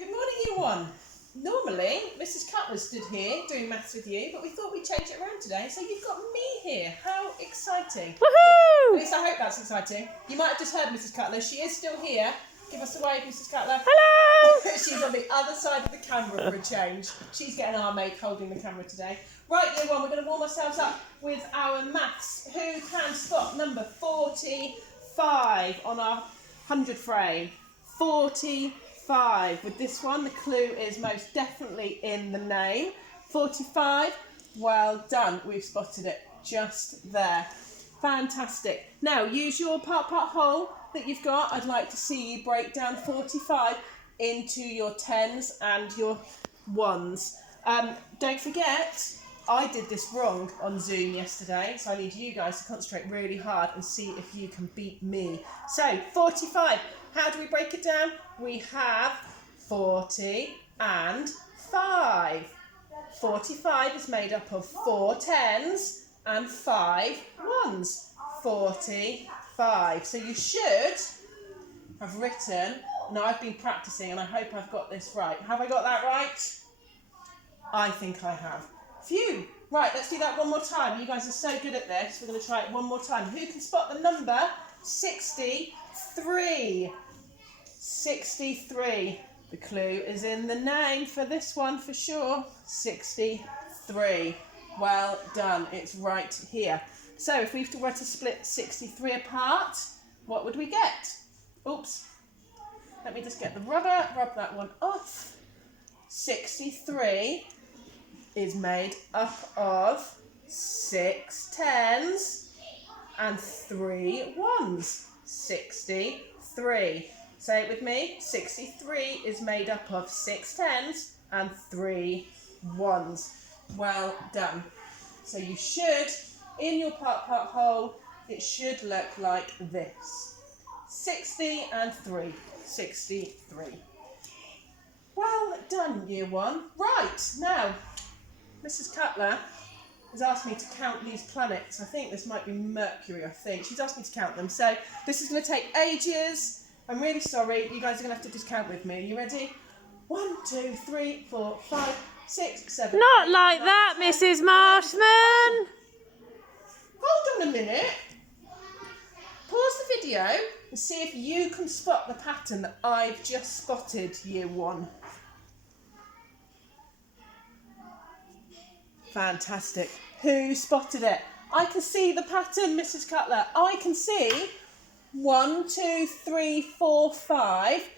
Good morning, you one. Normally, Mrs. Cutler stood here doing maths with you, but we thought we'd change it around today, so you've got me here. How exciting. Woohoo! At least I hope that's exciting. You might have just heard Mrs. Cutler. She is still here. Give us a wave, Mrs. Cutler. Hello! She's on the other side of the camera for a change. She's getting our mate holding the camera today. Right, year one, we're going to warm ourselves up with our maths. Who can spot number 45 on our 100 frame? 45. With this one, the clue is most definitely in the name. 45. Well done. We've spotted it just there. Fantastic. Now, use your part whole that you've got. I'd like to see you break down 45 into your 10s and your 1s. Don't forget, I did this wrong on Zoom yesterday, so I need you guys to concentrate really hard and see if you can beat me. So, 45. How do we break it down? We have 40 and 5. 45 is made up of 4 10s and 5 1s. 45. So you should have written, now I've been practicing and I hope I've got this right. Have I got that right? I think I have. Phew. Right, let's do that one more time. You guys are so good at this. We're going to try it one more time. Who can spot the number 63? 63. The clue is in the name for this one for sure. 63. Well done. It's right here. So if we were to split 63 apart, what would we get? Oops. Let me just get the rubber, rub that one off. 63 is made up of 6 10s and 3 1s. 63. Say it with me. 63 is made up of 6 10s and 3 1s. Well done. So you should, in your part whole, it should look like this. 60 and 3. 63. Well done, year one. Right, now, Mrs. Cutler has asked me to count these planets. I think this might be Mercury, I think. She's asked me to count them. So this is going to take ages. I'm really sorry. You guys are going to have to just count with me. Are you ready? 1, 2, 3, 4, 5, 6, 7. Not 8, like 9, that, 10. Mrs. Marshman. Hold on a minute. Pause the video and see if you can spot the pattern that I've just spotted, year one. Fantastic. Who spotted it? I can see the pattern, Mrs. Cutler. I can see 1, 2, 3, 4, 5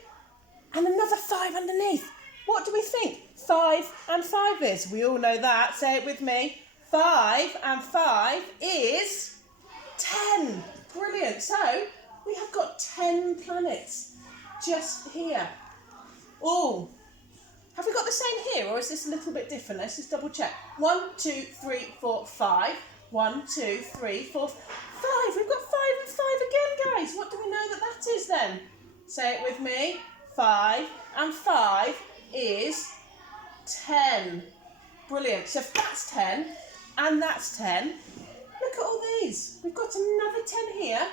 and another 5 underneath. What do we think 5 and 5 is? We all know that. Say it with me. 5 and 5 is 10. Brilliant. So we have got 10 planets just here. Oh, have we got the same here or is this a little bit different? Let's just double check. 1, 2, 3, 4, 5. 1, 2, 3, 4, 5. We've got 5 and 5 again, guys. What do we know that is then? Say it with me. 5 and 5 is 10. Brilliant. So if that's 10 and that's 10, look at all these. We've got another 10 here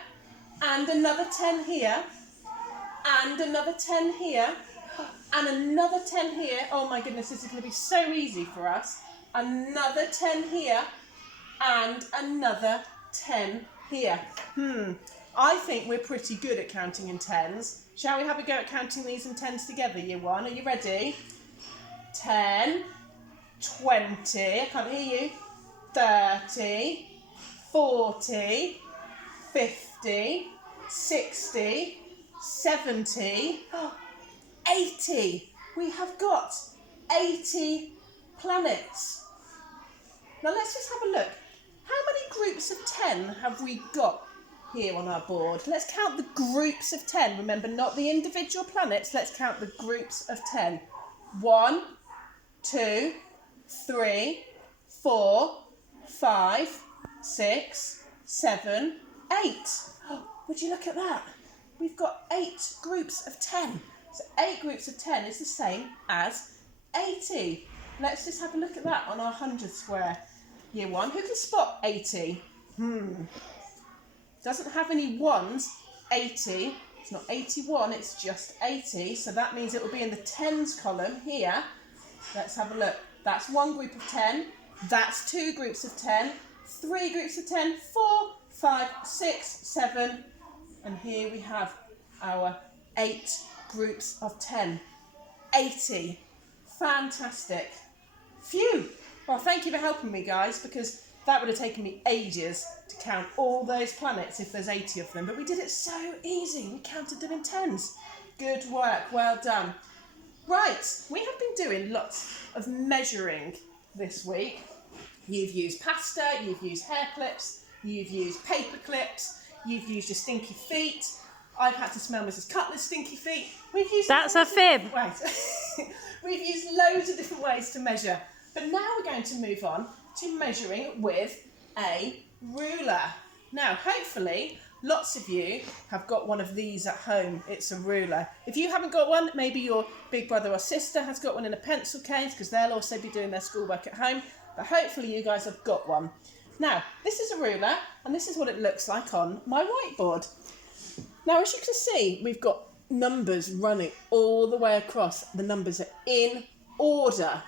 and another 10 here and another 10 here and another 10 here. Oh my goodness, this is going to be so easy for us. Another 10 here and another 10 here. I think we're pretty good at counting in 10s. Shall we have a go at counting these in 10s together, year one? Are you ready? 10, 20, I can't hear you, 30, 40, 50, 60, 70, 80. We have got 80 planets. Now let's just have a look. How many groups of 10 have we got here on our board? Let's count the groups of 10. Remember, not the individual planets. Let's count the groups of 10. 1, 2, 3, 4, 5, 6, 7, 8. Would you look at that? We've got 8 groups of 10. So 8 groups of 10 is the same as 80. Let's just have a look at that on our 100 square. Year one. Who can spot 80? Doesn't have any 1s. 80 It's not 81, it's just 80. So that means it will be in the tens column here. Let's have a look. That's one group of 10. That's two groups of 10. Three groups of 10. 4, 5, 6, 7. And here we have our 8 groups of 10. 80. Fantastic. Phew. Well, thank you for helping me, guys, because that would have taken me ages to count all those planets if there's 80 of them. But we did it so easy. We counted them in tens. Good work. Well done. Right. We have been doing lots of measuring this week. You've used pasta, you've used hair clips, you've used paper clips, you've used your stinky feet. I've had to smell Mrs. Cutler's stinky feet. We've used That's a fib. We've used loads of different ways to measure. But now we're going to move on to measuring with a ruler. Now, hopefully, lots of you have got one of these at home. It's a ruler. If you haven't got one, maybe your big brother or sister has got one in a pencil case, because they'll also be doing their schoolwork at home. But hopefully you guys have got one. Now, this is a ruler, and this is what it looks like on my whiteboard. Now, as you can see, we've got numbers running all the way across. The numbers are in order.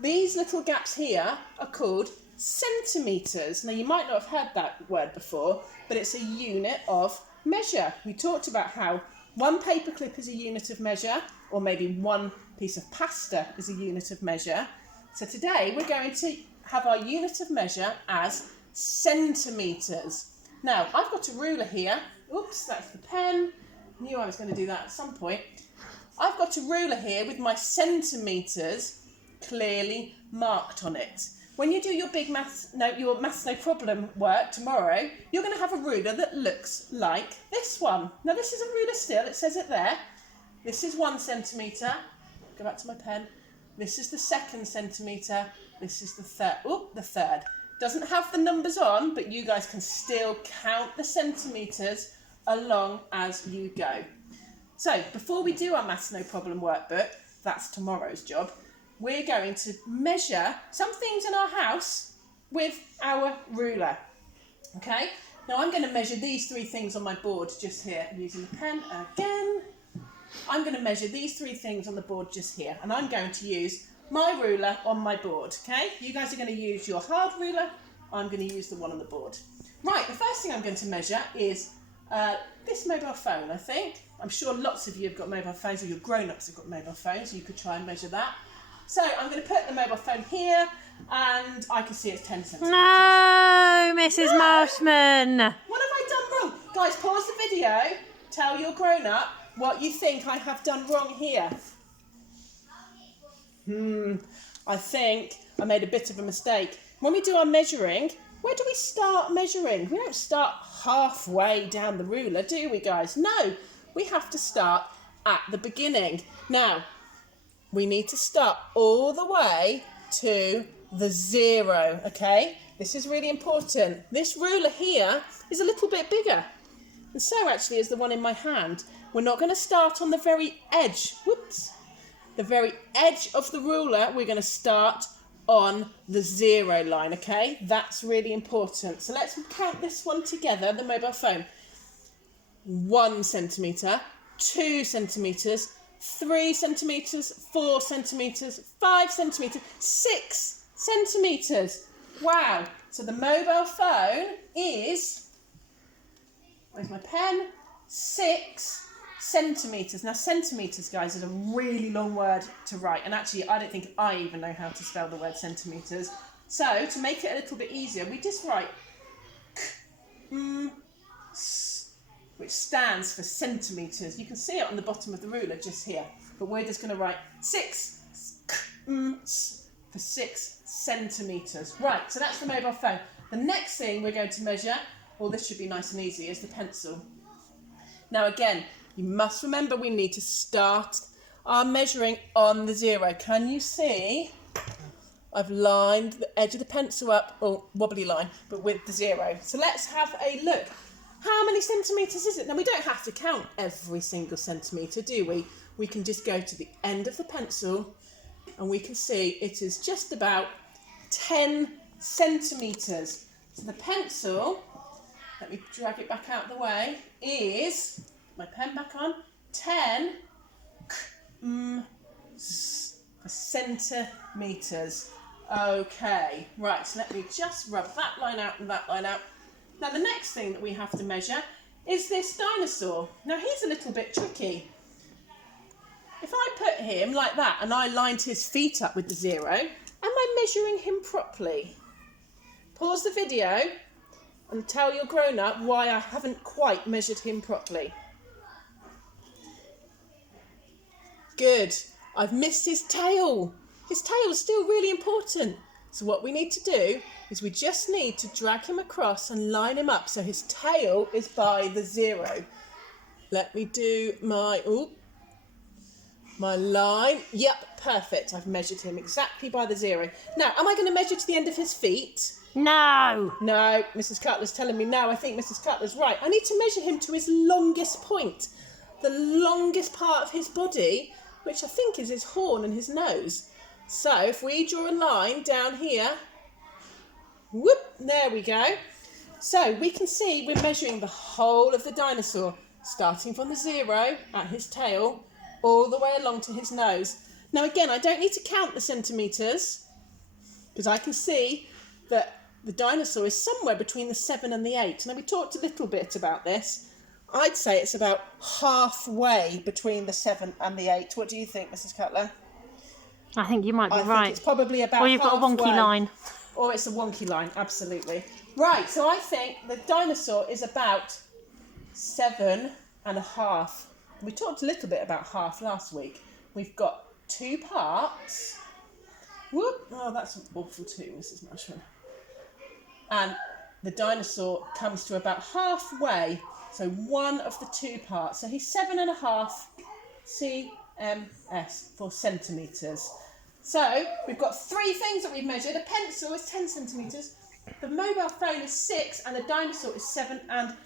These little gaps here are called centimetres. Now, you might not have heard that word before, but it's a unit of measure. We talked about how one paperclip is a unit of measure, or maybe one piece of pasta is a unit of measure. So today we're going to have our unit of measure as centimetres. Now, I've got a ruler here. Oops, that's the pen. Knew I was going to do that at some point. I've got a ruler here with my centimetres clearly marked on it. When you do your big maths no problem work tomorrow, you're going to have a ruler that looks like this one. Now, this is a ruler still. It says it there. This is 1 centimetre. Go back to my pen. This is the 2nd centimetre. This is the third. Oh, the third. Doesn't have the numbers on, but you guys can still count the centimetres along as you go. So, before we do our Maths No Problem workbook, that's tomorrow's job, we're going to measure some things in our house with our ruler. Okay? Now, I'm going to measure these 3 things on my board just here. I'm using the pen again. I'm going to measure these 3 things on the board just here, and I'm going to use my ruler on my board, okay? You guys are going to use your hard ruler. I'm going to use the one on the board. Right, the first thing I'm going to measure is this mobile phone, I think. I'm sure lots of you have got mobile phones, or your grown-ups have got mobile phones, so you could try and measure that. So I'm going to put the mobile phone here, and I can see it's 10 centimetres. No, Mrs. Marshman. What have I done wrong? Guys, pause the video. Tell your grown-up what you think I have done wrong here. I think I made a bit of a mistake. When we do our measuring, where do we start measuring? We don't start halfway down the ruler, do we, guys? No, we have to start at the beginning. Now, we need to start all the way to the 0, okay? This is really important. This ruler here is a little bit bigger. And so actually is the one in my hand. We're not going to start on the very edge. Whoops. The very edge of the ruler, we're going to start on the 0 line, okay? That's really important. So let's count this one together, the mobile phone. 1 centimetre, 2 centimetres, 3 centimetres, 4 centimetres, 5 centimetres, 6 centimetres. Wow. So the mobile phone is, where's my pen? 6 centimetres. Now, centimetres, guys, is a really long word to write. And actually, I don't think I even know how to spell the word centimetres. So, to make it a little bit easier, we just write s, which stands for centimetres. You can see it on the bottom of the ruler just here. But we're just going to write 6 for 6 centimetres. Right, so that's the mobile phone. The next thing we're going to measure, well, this should be nice and easy, is the pencil. Now, again, you must remember we need to start our measuring on the 0. Can you see? I've lined the edge of the pencil up, or wobbly line, but with the 0. So let's have a look. How many centimetres is it? Now, we don't have to count every single centimetre, do we? We can just go to the end of the pencil and we can see it is just about 10 centimetres. So the pencil, let me drag it back out of the way, is my pen back on. 10 centimetres. Okay, right, so let me just rub that line out and that line out. Now the next thing that we have to measure is this dinosaur. Now he's a little bit tricky. If I put him like that and I lined his feet up with the 0, am I measuring him properly? Pause the video and tell your grown-up why I haven't quite measured him properly. Good. I've missed his tail. His tail is still really important. So what we need to do is we just need to drag him across and line him up so his tail is by the 0. Let me do my line. Yep, perfect. I've measured him exactly by the 0. Now, am I going to measure to the end of his feet? No. No, Mrs. Cutler's telling me no. I think Mrs. Cutler's right. I need to measure him to his longest point. The longest part of his body, which I think is his horn and his nose. So if we draw a line down here, whoop, there we go. So we can see we're measuring the whole of the dinosaur, starting from the 0 at his tail, all the way along to his nose. Now again, I don't need to count the centimetres, because I can see that the dinosaur is somewhere between the 7 and the 8. Now we talked a little bit about this. I'd say it's about halfway between the 7 and the 8. What do you think, Mrs. Cutler? I think you might be I right. think it's probably about Or you've got a wonky halfway. line. Or it's a wonky line, absolutely. Right, so I think the dinosaur is about 7.5. We talked a little bit about half last week. We've got 2 parts. Whoop, oh, that's awful too, Mrs. Marshall. And the dinosaur comes to about halfway, so one of the 2 parts. So he's 7.5 cms for centimetres. So we've got 3 things that we've measured. A pencil is 10 centimetres, the mobile phone is 6, and the dinosaur is 7.5.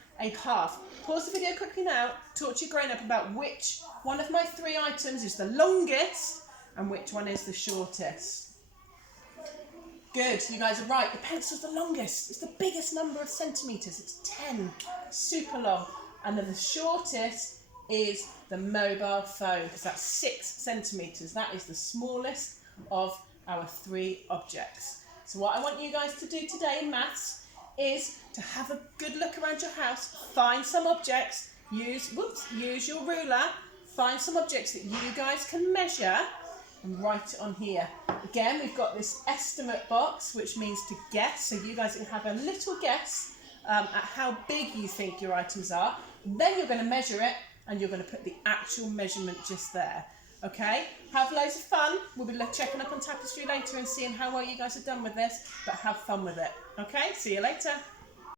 Pause the video quickly now, talk to your grown-up about which one of my 3 items is the longest and which one is the shortest. Good, you guys are right. The pencil's the longest. It's the biggest number of centimetres. It's 10. Super long. And then the shortest is the mobile phone, because that's 6 centimetres. That is the smallest of our 3 objects. So what I want you guys to do today in maths is to have a good look around your house, find some objects, use your ruler, find some objects that you guys can measure and write it on here. Again, we've got this estimate box, which means to guess, so you guys can have a little guess at how big you think your items are. Then you're going to measure it and you're going to put the actual measurement just there. Okay, have loads of fun. We'll be checking up on Tapestry later and seeing how well you guys have done with this, but have fun with it. Okay, see you later.